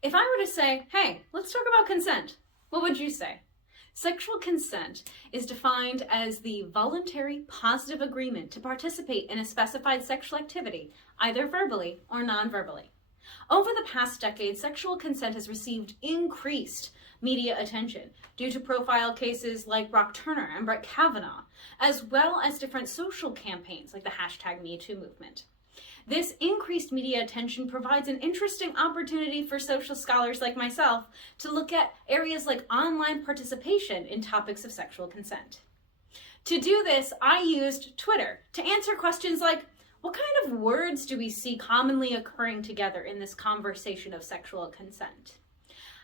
If I were to say, hey, let's talk about consent, what would you say? Sexual consent is defined as the voluntary positive agreement to participate in a specified sexual activity, either verbally or non-verbally. Over the past decade, sexual consent has received increased media attention due to profile cases like Brock Turner and Brett Kavanaugh, as well as different social campaigns like the #MeToo movement. This increased media attention provides an interesting opportunity for social scholars like myself to look at areas like online participation in topics of sexual consent. To do this, I used Twitter to answer questions like, what kind of words do we see commonly occurring together in this conversation of sexual consent?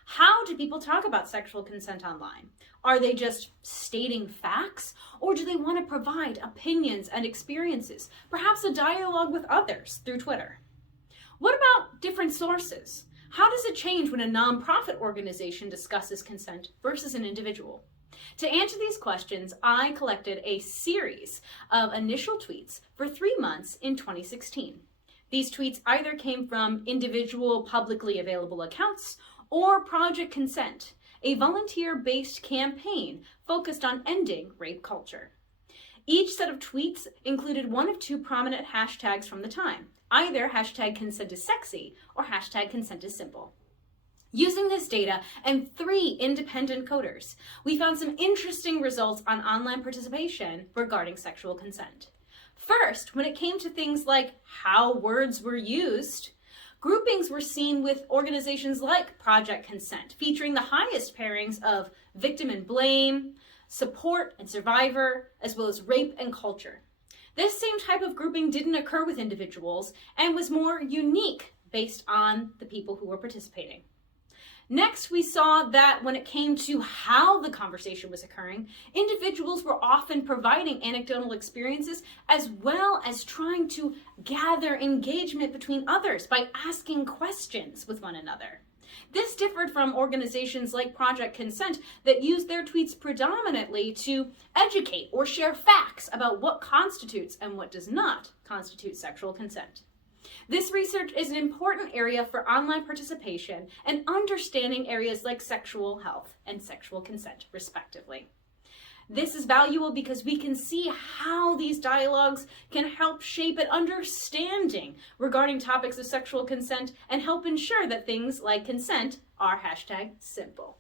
How do people talk about sexual consent online? Are they just stating facts, or do they want to provide opinions and experiences, perhaps a dialogue with others through Twitter? What about different sources? How does it change when a nonprofit organization discusses consent versus an individual? To answer these questions, I collected a series of initial tweets for 3 months in 2016. These tweets either came from individual publicly available accounts or Project Consent, a volunteer-based campaign focused on ending rape culture. Each set of tweets included one of 2 prominent hashtags from the time, either #ConsentIsSexy or #ConsentIsSimple. Using this data and 3 independent coders, we found some interesting results on online participation regarding sexual consent. First, when it came to things like how words were used, groupings were seen with organizations like Project Consent, featuring the highest pairings of victim and blame, support and survivor, as well as rape and culture. This same type of grouping didn't occur with individuals and was more unique based on the people who were participating. Next, we saw that when it came to how the conversation was occurring, individuals were often providing anecdotal experiences as well as trying to gather engagement between others by asking questions with one another. This differed from organizations like Project Consent that used their tweets predominantly to educate or share facts about what constitutes and what does not constitute sexual consent. This research is an important area for online participation and understanding areas like sexual health and sexual consent, respectively. This is valuable because we can see how these dialogues can help shape an understanding regarding topics of sexual consent and help ensure that things like consent are #simple.